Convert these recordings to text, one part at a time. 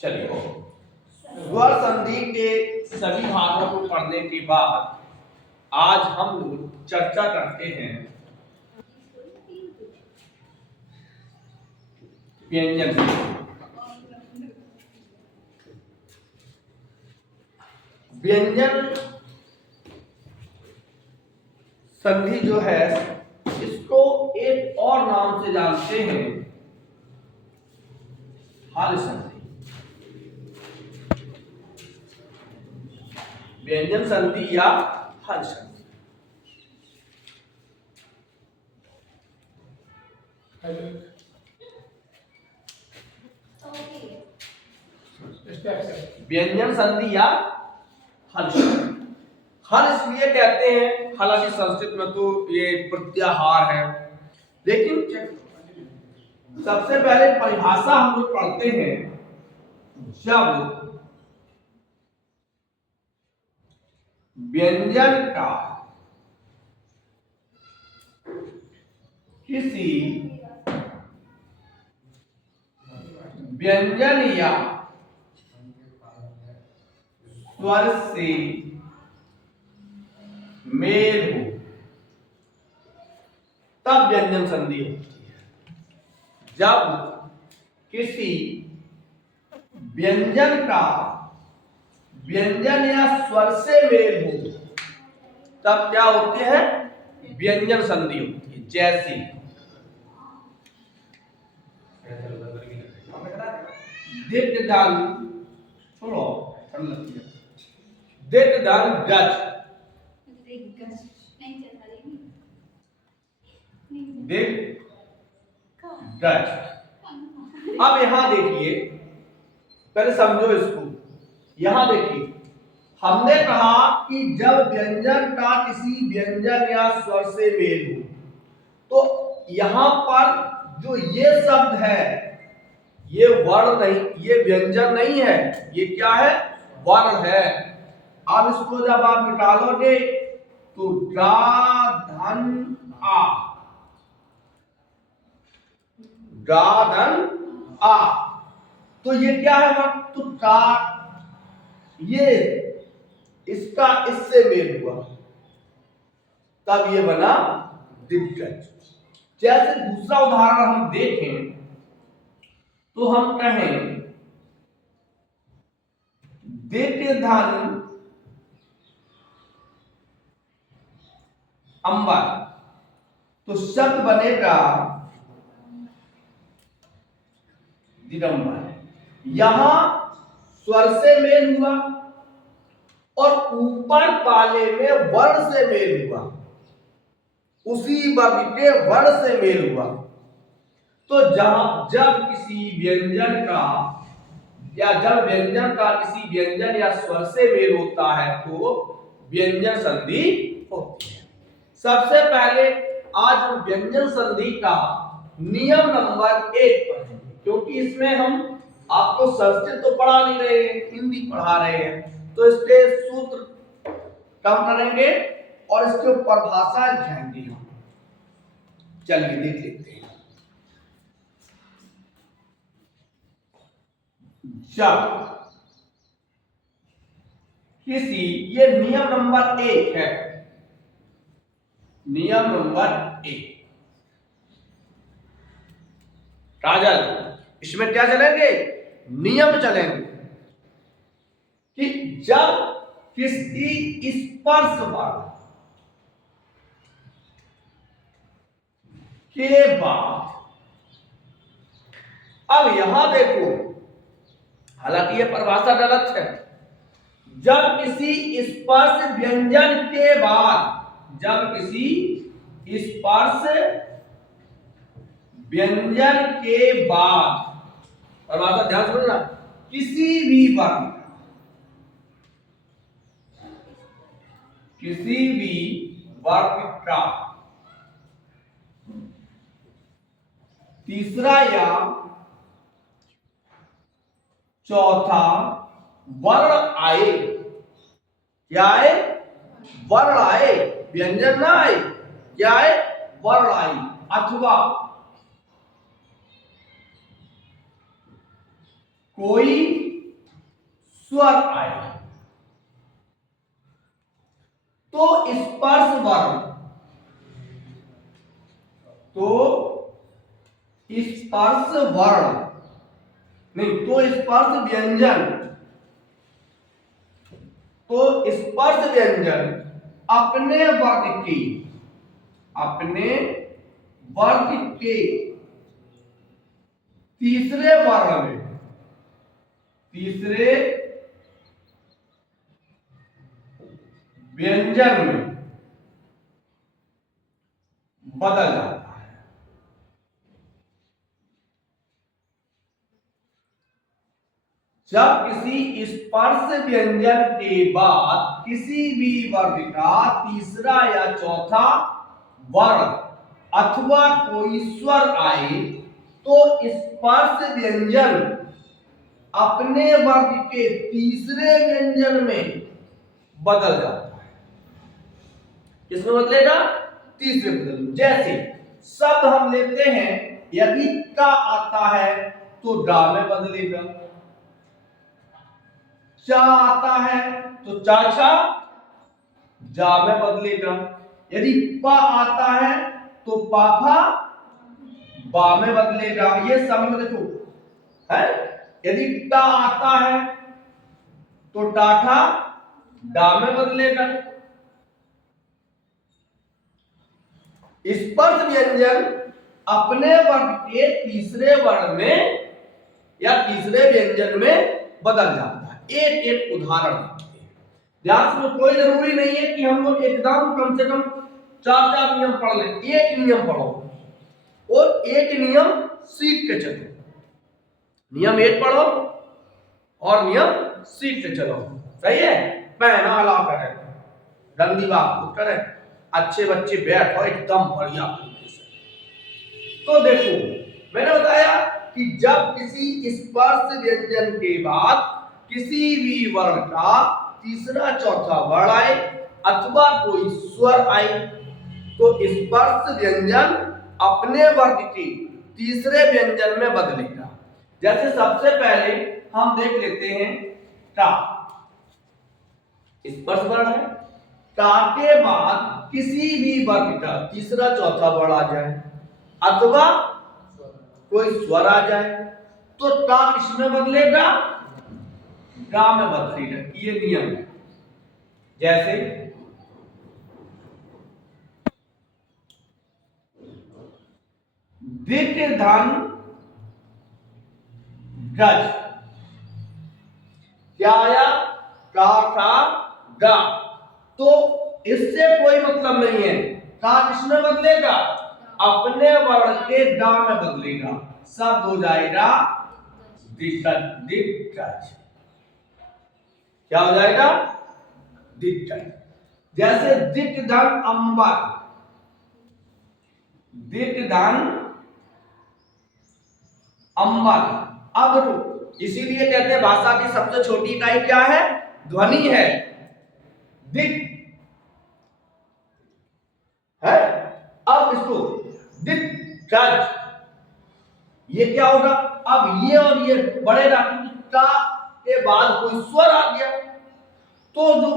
चलिए, स्वर संधि के सभी भागों को पढ़ने के बाद आज हम लोग चर्चा करते हैं व्यंजन संधि। व्यंजन संधि जो है इसको एक और नाम से जानते हैं, हल संधि। व्यंजन संधि या हल संधि। व्यंजन संधि या हल संधि। हल इसलिए कहते हैं, हालांकि संस्कृत में तो ये प्रत्याहार है, लेकिन सबसे पहले परिभाषा हम लोग पढ़ते हैं। जब व्यंजन का किसी व्यंजन या स्वर से मेल हो तब व्यंजन संधि होती है। जब किसी व्यंजन का व्यंजन या स्वर से मेल हो तब क्या होती है? व्यंजन संधि होती है। जैसे दिट दान, छोड़ो दिट दान गज, दिट गज। अब यहां देखिए, पहले समझो इसको। यहां देखिए, हमने कहा कि जब व्यंजन का किसी व्यंजन या स्वर से मेल हो, तो यहां पर जो ये शब्द है ये वर्ण नहीं, ये व्यंजन नहीं है, ये क्या है? वर्ण है। अब इसको जब आप निकालोगे तो डा धन आ, डा धन आ, तो ये क्या है? तो का ये इसका इससे मेल हुआ तब ये बना दिग्गज। जैसे दूसरा उदाहरण हम देखें तो हम कहें दिट धन अंबर, तो शब्द बनेगा दिगंबर। यहां स्वर से मेल हुआ और ऊपर वाले में वर्ण से मेल हुआ, उसी वर्ग के वर्ण से मेल हुआ। तो जब किसी व्यंजन का या जब व्यंजन का किसी व्यंजन या स्वर से मेल होता है तो व्यंजन संधि होती है। सबसे पहले आज हम व्यंजन संधि का नियम नंबर 1 पढ़ेंगे, क्योंकि इसमें हम आपको संस्कृत तो पढ़ा नहीं रहे हैं, हिंदी पढ़ा रहे हैं, तो इसके सूत्र कम करेंगे और इसके ऊपर भाषा लिखेंगे हम। चलिए देख लेते हैं। जब किसी, ये नियम नंबर 1 है, नियम नंबर 1। काजल, इसमें क्या चलेंगे? नियम चलेंगे कि जब किसी स्पर्श वर्ण के बाद, अब यहां देखो, हालांकि यह परिभाषा गलत है। जब किसी स्पर्श व्यंजन के बाद, जब किसी स्पर्श व्यंजन के बाद, परिभाषा ध्यान से समझना, किसी भी वर्ण, किसी भी वर्ग का तीसरा या चौथा वर्ण आए, क्या आए? वर्ण आए, व्यंजन ना आए, क्या आए? वर्ण आए, अथवा कोई स्वर आए तो स्पर्श वर्ण, तो स्पर्श वर्ण नहीं, तो स्पर्श व्यंजन, तो स्पर्श व्यंजन अपने वर्ग के तीसरे वर्ण में, तीसरे व्यंजन में बदल जाता है। जब किसी स्पर्श व्यंजन के बाद किसी भी वर्ग का तीसरा या चौथा वर्ण अथवा कोई स्वर आए तो स्पर्श व्यंजन अपने वर्ग के तीसरे व्यंजन में बदल जाता है। किसमें बदलेगा? तीसरे बदल। जैसे शब्द हम लेते हैं, यदि का आता है तो डा में बदलेगा, चा आता है तो चाचा जा में बदलेगा, यदि पा आता है तो पापा बा में बदलेगा। ये सब में देखो है। यदि टा आता है तो टाठा डा में बदलेगा। स्पर्श व्यंजन अपने वर्ग के तीसरे वर्ण में या तीसरे व्यंजन में बदल जाता है। एक एक उदाहरण देखते हैं। ध्यान से, कोई जरूरी नहीं है कि हम लोग एकदम कम से कम 4-4 नियम पढ़ लें। एक नियम पढ़ो और एक नियम सीख के चलो। नियम 1 पढ़ो और नियम सीख के चलो। सही है? पहना हला करें, गंदी बात करें, अच्छे बच्चे बैठो एकदम बढ़िया तरीके से। तो देखो, मैंने बताया कि जब किसी स्पर्श व्यंजन के बाद किसी भी वर्ण का तीसरा चौथा वर्ण आए अथवा कोई स्वर आए तो स्पर्श व्यंजन अपने वर्ग के तीसरे व्यंजन में बदलेगा। जैसे सबसे पहले हम देख लेते हैं टा, स्पर्श वर्ण है। टा के बाद किसी भी वर्ग का तीसरा चौथा वर्ण आ जाए अथवा कोई स्वर आ जाए तो टा किसमें बदलेगा? गा में बदलेगा। ये नियम है। जैसे दिट धन गज, क्या आया? का था गा, तो इससे कोई मतलब नहीं है। का किसमें बदलेगा? अपने वर्ण के गा में बदलेगा। शब्द हो जाएगा दिग्गज। क्या हो जाएगा? दिग्गज। जैसे दिट धन अंबर, दिट धन अंबर। अब इसीलिए कहते हैं भाषा की सबसे छोटी इकाई क्या है? ध्वनि है। दिट है। अब इसको दिग्गज, ये क्या होगा? अब ये और ये बढ़ेगा क्योंकि का के बाद कोई स्वर आ गया, तो जो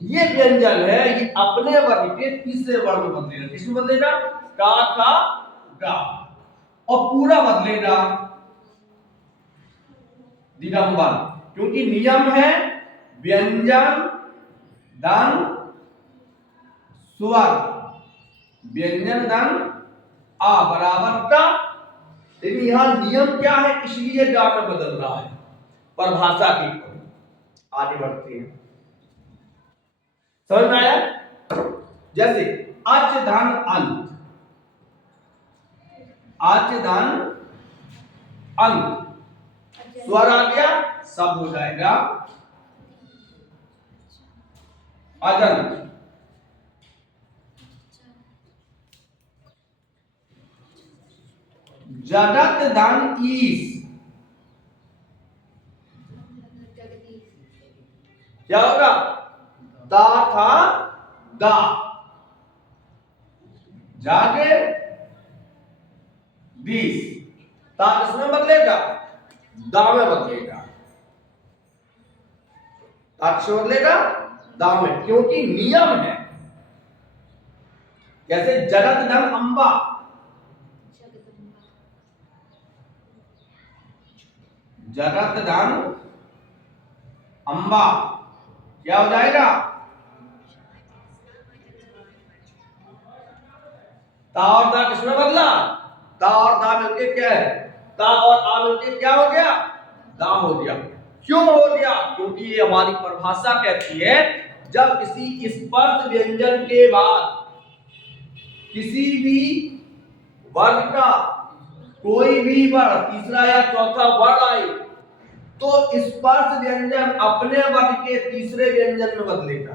ये व्यंजन है ये अपने वर्ग के तीसरे वर्ण में बदलेगा। किसमें बदलेगा? का था गा, और पूरा बदलेगा दिगंबर, क्योंकि नियम है व्यंजन धन स्वर, व्यंजन धन आ बराबर का। लेकिन यहां नियम क्या है, इसलिए गा में बदल रहा है। परिभाषा की आगे बढ़ते हैं। समझ में आया? जैसे अच धन अंत, अच धन अंत, स्वर आ गया, शब्द हो जाएगा अजंत। जगत धन ईस, क्या होगा? दा था दा, जागे 20, ता किसमें बदलेगा? दा में बदलेगा। अक्ष बदलेगा दा में, क्योंकि नियम है। जैसे जगत धन अंबा, जगत धन अंबा क्या हो जाएगा? ता और दा किसमें बदला? ता और दा मिलके क्या है? ता और आ मिलके क्या हो गया? दा हो गया। क्यों हो गया? क्योंकि ये हमारी परिभाषा कहती है जब किसी स्पर्श व्यंजन के बाद किसी भी वर्ग का कोई भी वर्ण, तीसरा या चौथा वर्ण आए तो स्पर्श व्यंजन अपने वर्ग के तीसरे व्यंजन में बदलेगा।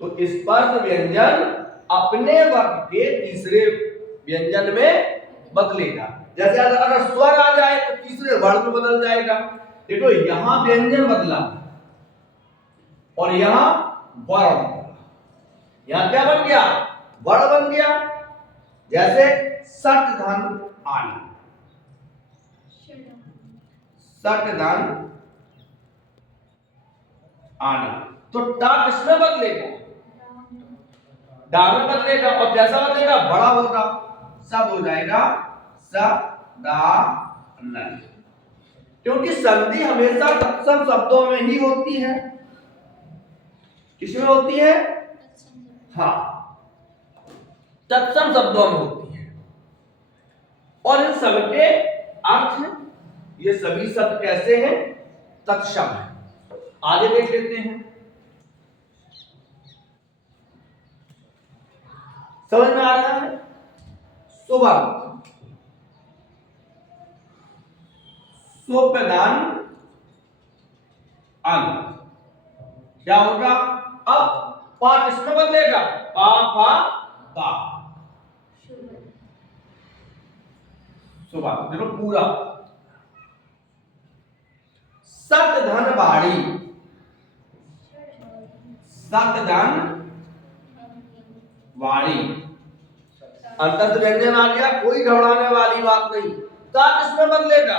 तो स्पर्श व्यंजन अपने वर्ग के तीसरे व्यंजन में बदलेगा। जैसे अगर स्वर आ जाए तो तीसरे वर्ण में बदल जाएगा। देखो यहां व्यंजन बदला और यहां वर्ण बदला। यहां क्या बन गया? वर्ण बन गया। जैसे सट धन आना, सट धन आना, तो टा किसमें बदलेगा? डा में बदलेगा। और कैसा बदलेगा? बड़ा होगा, सब हो जाएगा स दा न। क्योंकि संधि हमेशा तत्सम शब्दों में ही होती है। किसमें होती है? हाँ, तत्सम शब्दों में होती है। और इन सबके अर्थ, ये सभी शब्द कैसे हैं? तत्सम है। आगे देख लेते हैं, समझ में आ रहा है? सुबह, सुप्रधान अन क्या होगा? अब पा किसमें बदलेगा? पा फा पा, सुबह। देखो पूरा सत धन बाड़ी, सत धन वाणी, अंतस्थ व्यंजन आ गया, कोई घबराने वाली बात नहीं। ता किसमें बदलेगा?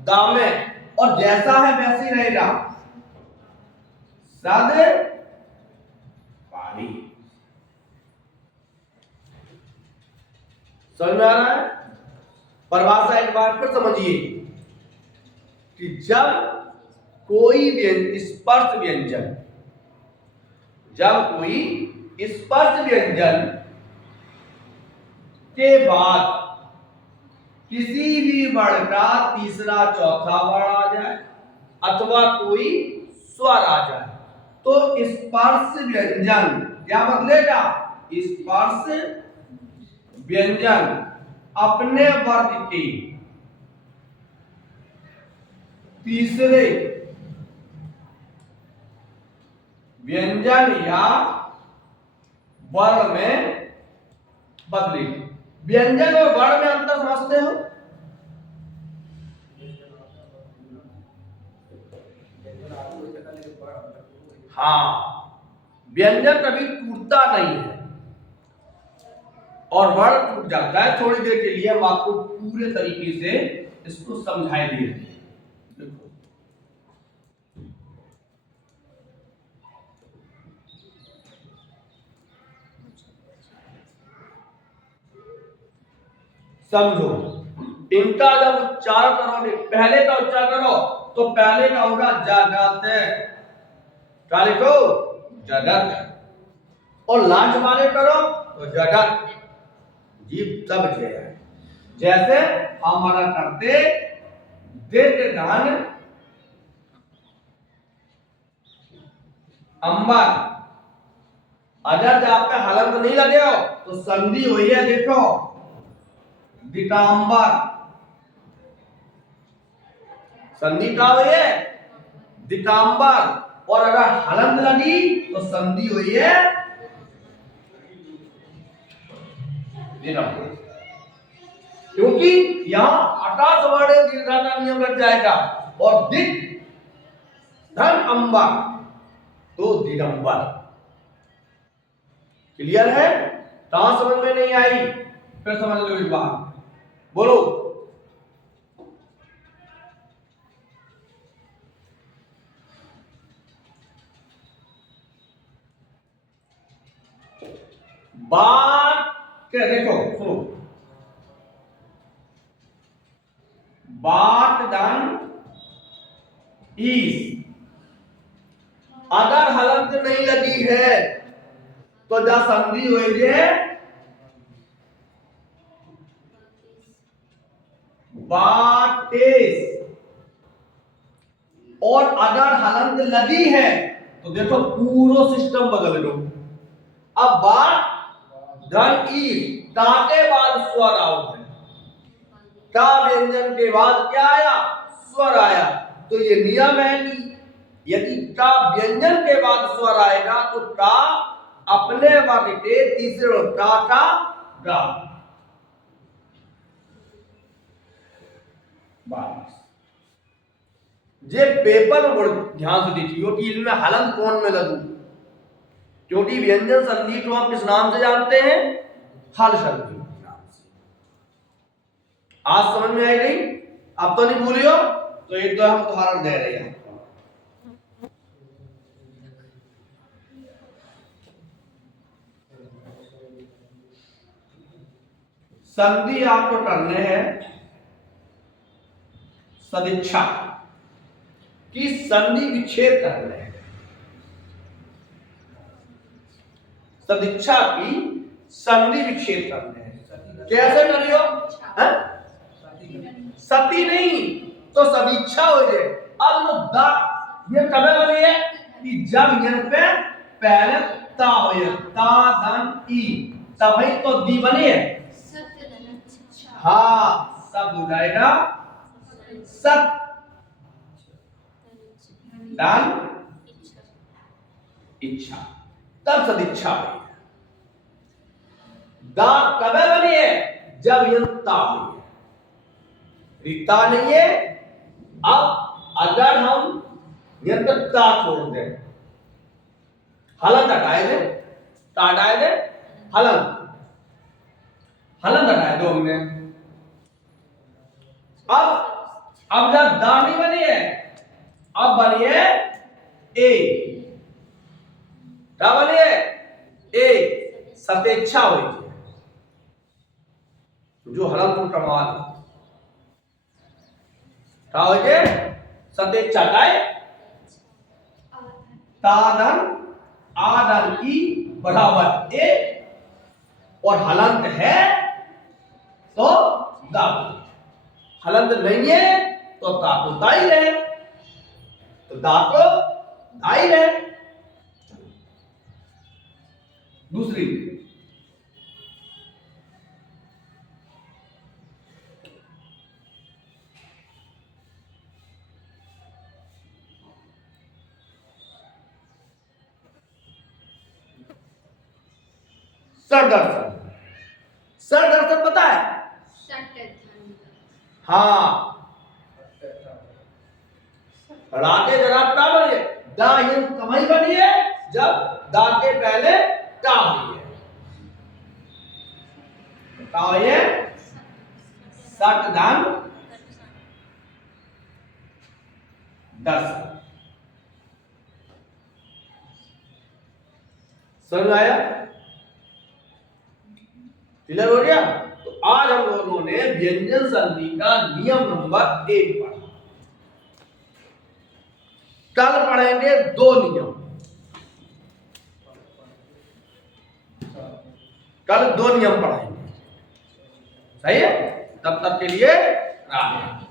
दा में। और जैसा है वैसे ही रहेगा, सद वाणी। समझ में आ रहा है? परिभाषा एक बार फिर समझिए कि जब कोई स्पर्श व्यंजन, जब कोई स्पर्श व्यंजन के बाद किसी भी वर्ण का तीसरा चौथा वर्ण आ जाए अथवा कोई स्वर आ जाए तो स्पर्श व्यंजन क्या बदलेगा? स्पर्श व्यंजन अपने वर्ग के तीसरे व्यंजन या वर्ण में बदलेगी। व्यंजन और वर्ण में अंतर समझते हो? हाँ, व्यंजन कभी टूटता नहीं है और वर्ण टूट जाता है। थोड़ी देर के लिए हम आपको पूरे तरीके से इसको समझाए दे रहे हैं। देखो, समझो, इनका जब उच्चारण करोगे, पहले का उच्चारण करो तो पहले का होगा जगत, क्या लिखो? जगत। और लास्ट वाले करो तो जगत, जीव सब जय है। जैसे हमारा करते दीर्घ धन अंबर, अगर जब पे हलंत नहीं लगे हो तो संधि हुई है, देखो दिटांबर, संधि का हुई है दिटांबर। और अगर हलंत लगी तो संधि हुई है दिटांबर। क्योंकि यहां आकाश वर्ण दीर्घा का नियम लग जाएगा और दिक धन अंबर तो दिगंबर। क्लियर है? कहां समझ में नहीं आई? फिर समझ लो एक बार, बोलो। बाट के देखो सुनो, बाट धन इस, अगर हलंत नहीं लगी है तो जा संधि हो जे बातेस, और अगर हलंत लगी है तो देखो पूरा सिस्टम बदल लो। अब बाट धन ई ता के बाद स्वर आउट है, ता व्यंजन के बाद क्या आया, स्वर आया। तो ये नियम है कि यदि ता व्यंजन के बाद स्वर आएगा तो ता अपने वाक्य के तीसरे ता का गा। जे पेपर में ध्यान से देखियो कि इनमें हलंत कौन में लगू, क्योंकि व्यंजन संधि को हम किस नाम से जानते हैं, हल संधि नाम से। आज समझ में आई गई, अब तो नहीं भूलियो। तो एक दो हम उदाहरण दे रहे हैं। संधि आपको करने हैं सदिच्छा की, संधि विच्छेद करने हैं, सदिच्छा की संधि विच्छेद करने हैं। कैसे करियो, सती नहीं तो सदिच्छा हो जाए। अब दा ये कब बनी है कि जब यहां पे पहले ता हो, ता धन ई, तभी तो दी बनी है। हाँ, सब हो जाएगा सत धन इच्छा, तब सदिच्छा हुई। दा कब बनी है, जब यंता हुई है, रिता नहीं है। अब अगर हम यंत्रता छोड़ दें, हलंत हटाए दे, हटाए दे, हलंत हटाए दो हमने। अब जब दा नहीं बनी है, अब बनी है ए, क्या बनी है, ए, सतेच्छा हुई है, जो हलंत कमाल क्या हो गए, सतेच्छा का तादन आदन की बराबर ए, और हलंत है तो दा, हलंत नहीं है तो ता को दाई रहे, तो दा को दाई रहे। दूसरी सरदर्शन, सरदर्शन पता है, हाँ, राके जरा क्या बनी है, दा ये कमाई बनी है जब दा के पहले का हुई है, क्या हुई है, सट धन दर्शन। समझ आया, क्लियर हो गया। तो आज हम लोगों ने व्यंजन संधि का नियम नंबर 1 पढ़ा। कल पढ़ेंगे 2 नियम, कल 2 नियम पढ़ाएंगे, सही है। तब तक के लिए राधे।